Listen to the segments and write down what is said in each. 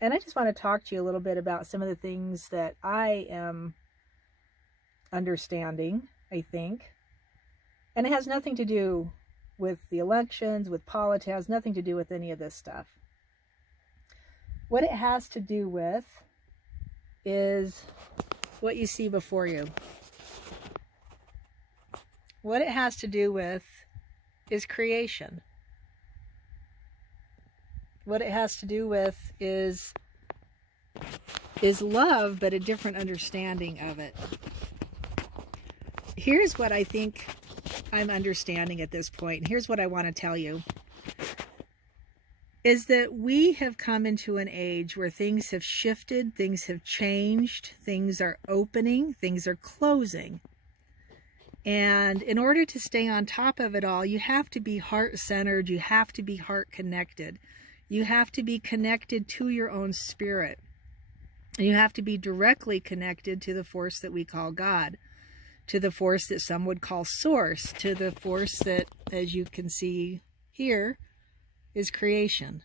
And I just want to talk to you a little bit about some of the things that I am understanding, I think. And it has nothing to do with the elections, with politics, it has nothing to do with any of this stuff. What it has to do with is what you see before you. What it has to do with is creation. What it has to do with is love, but a different understanding of it. Here's what I think I'm understanding at this point. Here's what I want to tell you. Is that we have come into an age where things have shifted, things have changed, things are opening, things are closing. And in order to stay on top of it all, you have to be heart-centered, you have to be heart-connected. You have to be connected to your own spirit. You have to be directly connected to the force that we call God, to the force that some would call source, to the force that, as you can see here, is creation.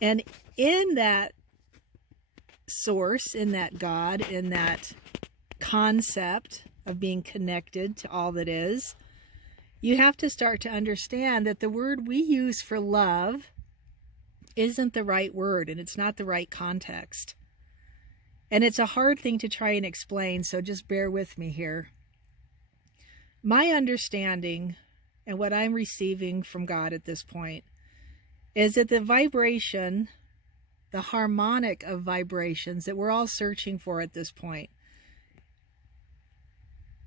And in that source, in that God, in that concept of being connected to all that is, you have to start to understand that the word we use for love isn't the right word, and it's not the right context. And it's a hard thing to try and explain, so just bear with me here. My understanding and what I'm receiving from God at this point is that the vibration, the harmonic of vibrations that we're all searching for at this point,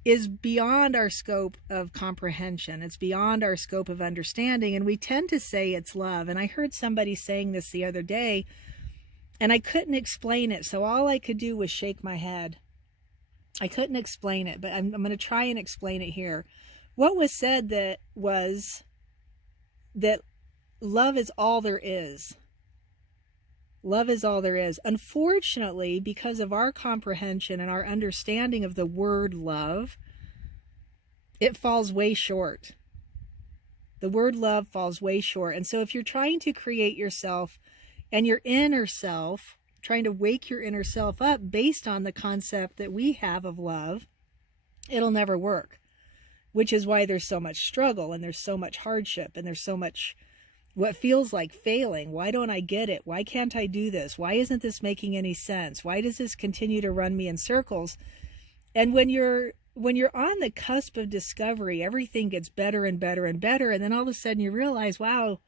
is beyond our scope of comprehension. It's beyond our scope of understanding, and we tend to say it's love. And I heard somebody saying this the other day, and I couldn't explain it, so all I could do was shake my head. I couldn't explain it, but I'm going to try and explain it here. What was said was that love is all there is. Love is all there is. Unfortunately, because of our comprehension and our understanding of the word love, it falls way short. The word love falls way short. And so if you're trying to create yourself and your inner self, trying to wake your inner self up based on the concept that we have of love, it'll never work. Which is why there's so much struggle and there's so much hardship and there's so much what feels like failing. Why don't I get it? Why can't I do this? Why isn't this making any sense? Why does this continue to run me in circles? And when you're on the cusp of discovery, everything gets better and better and better, and then all of a sudden you realize, wow,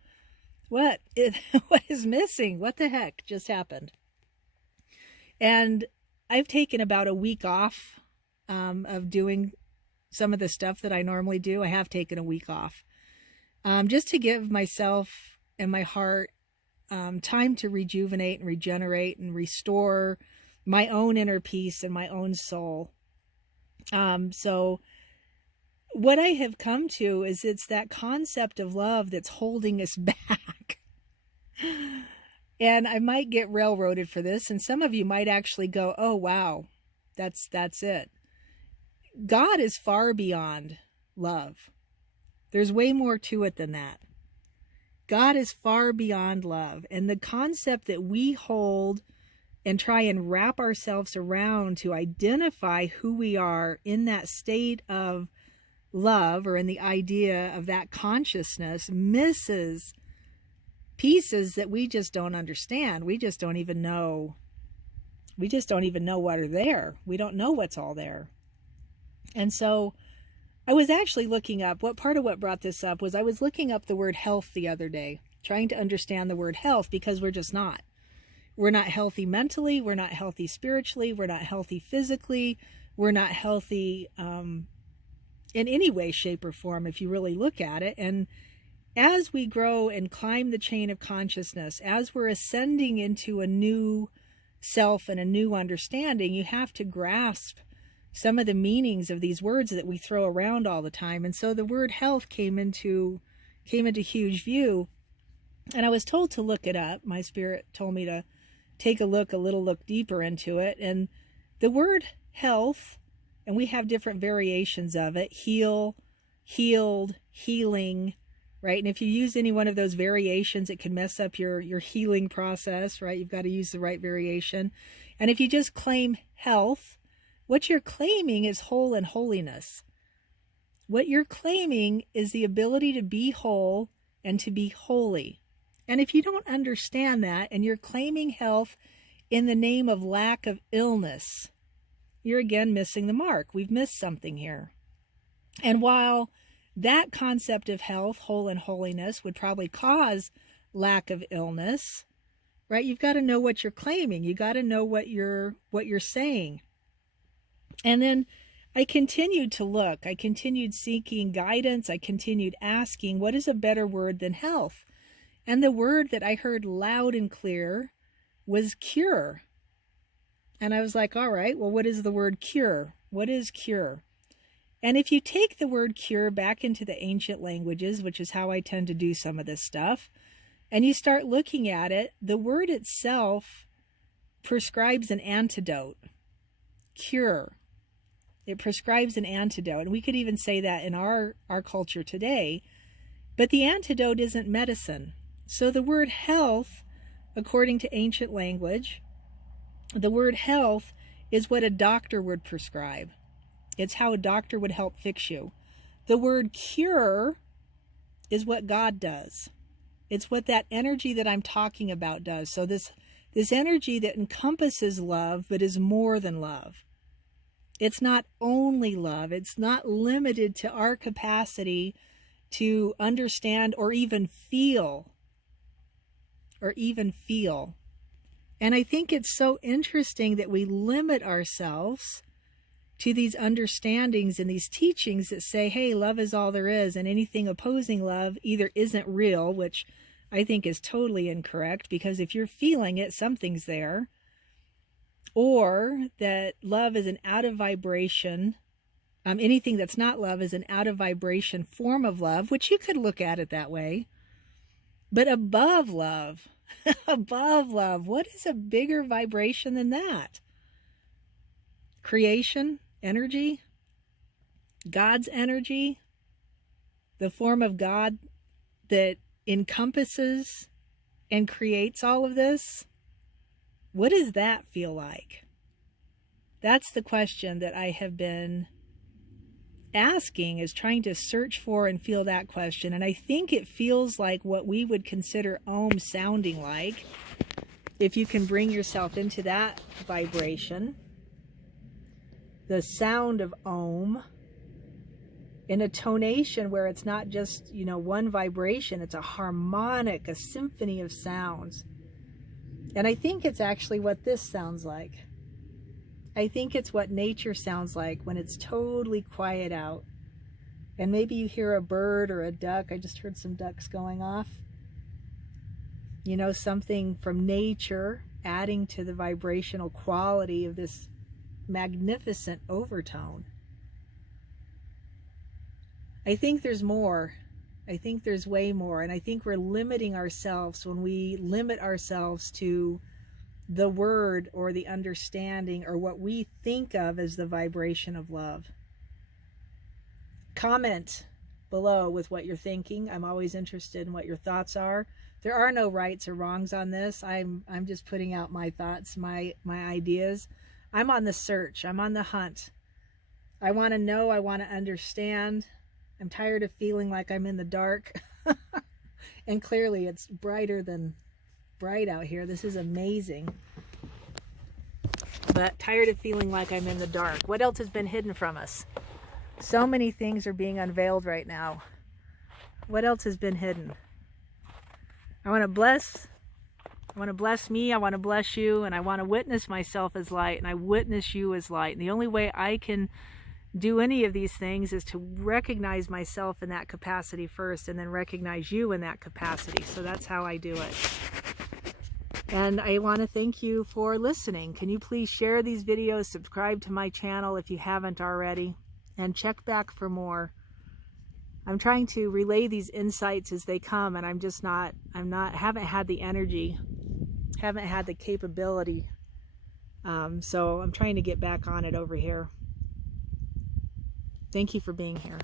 what is missing? What the heck just happened? And I've taken about a week off of doing some of the stuff that I normally do. I have taken a week off. Just to give myself and my heart time to rejuvenate and regenerate and restore my own inner peace and my own soul. So what I have come to is it's that concept of love that's holding us back. And I might get railroaded for this, and some of you might actually go, oh, wow, that's it. God is far beyond love. There's way more to it than that. God is far beyond love. And the concept that we hold and try and wrap ourselves around to identify who we are in that state of love, or in the idea of that consciousness, misses pieces that we just don't understand. We just don't even know. We just don't even know what are there. We don't know what's all there. And so I was actually looking up, part of what brought this up was I was looking up the word health the other day, trying to understand the word health, because we're just not. We're not healthy mentally. We're not healthy spiritually. We're not healthy physically. We're not healthy in any way, shape, or form, if you really look at it. And as we grow and climb the chain of consciousness, as we're ascending into a new self and a new understanding, you have to grasp some of the meanings of these words that we throw around all the time. And so the word health came into huge view, and I was told to look it up. My spirit told me to take a little look deeper into it. And the word health, and we have different variations of it: heal, healed, healing, right? And if you use any one of those variations, it can mess up your healing process, right? You've got to use the right variation. And if you just claim health, what you're claiming is whole and holiness. What you're claiming is the ability to be whole and to be holy. And if you don't understand that and you're claiming health in the name of lack of illness, you're again missing the mark. We've missed something here. And while that concept of health, whole and holiness, would probably cause lack of illness, right? You've got to know what you're claiming. You got to know what you're saying. And then I continued to look. I continued seeking guidance. I continued asking, what is a better word than health? And the word that I heard loud and clear was cure. And I was like, all right, well, what is the word cure? What is cure? And if you take the word cure back into the ancient languages, which is how I tend to do some of this stuff, and you start looking at it, the word itself prescribes an antidote. Cure. It prescribes an antidote. And we could even say that in our culture today. But the antidote isn't medicine. So the word health, according to ancient language, the word health is what a doctor would prescribe. It's how a doctor would help fix you. The word cure is what God does. It's what that energy that I'm talking about does. So this energy that encompasses love, but is more than love. It's not only love. It's not limited to our capacity to understand or even feel. And I think it's so interesting that we limit ourselves to these understandings and these teachings that say, hey, love is all there is, and anything opposing love either isn't real, which I think is totally incorrect, because if you're feeling it, something's there, or that love is an out of vibration. Anything that's not love is an out of vibration form of love, which you could look at it that way. But above love, above love, what is a bigger vibration than that? Creation, energy, God's energy, the form of God that encompasses and creates all of this. What does that feel like? That's the question that I have been asking, is trying to search for and feel that question. And I think it feels like what we would consider Om sounding like, if you can bring yourself into that vibration. The sound of Om in a tonation where it's not just, one vibration, it's a harmonic, a symphony of sounds. And I think it's actually what this sounds like. I think it's what nature sounds like when it's totally quiet out. And maybe you hear a bird or a duck. I just heard some ducks going off. Something from nature adding to the vibrational quality of this magnificent overtone. I think there's more. I think there's way more. And I think we're limiting ourselves when we limit ourselves to the word or the understanding or what we think of as the vibration of love. Comment below with what you're thinking. I'm always interested in what your thoughts are. There are no rights or wrongs on this. I'm just putting out my thoughts, my ideas. I'm on the search. I'm on the hunt. I want to know. I want to understand. I'm tired of feeling like I'm in the dark. And clearly it's brighter than bright out here. This is amazing. But tired of feeling like I'm in the dark. What else has been hidden from us? So many things are being unveiled right now. What else has been hidden? I want to bless me, I want to bless you, and I want to witness myself as light, and I witness you as light. And the only way I can do any of these things is to recognize myself in that capacity first, and then recognize you in that capacity. So that's how I do it. And I want to thank you for listening. Can you please share these videos, subscribe to my channel if you haven't already, and check back for more. I'm trying to relay these insights as they come, and haven't had the energy, haven't had the capability. So I'm trying to get back on it over here. Thank you for being here.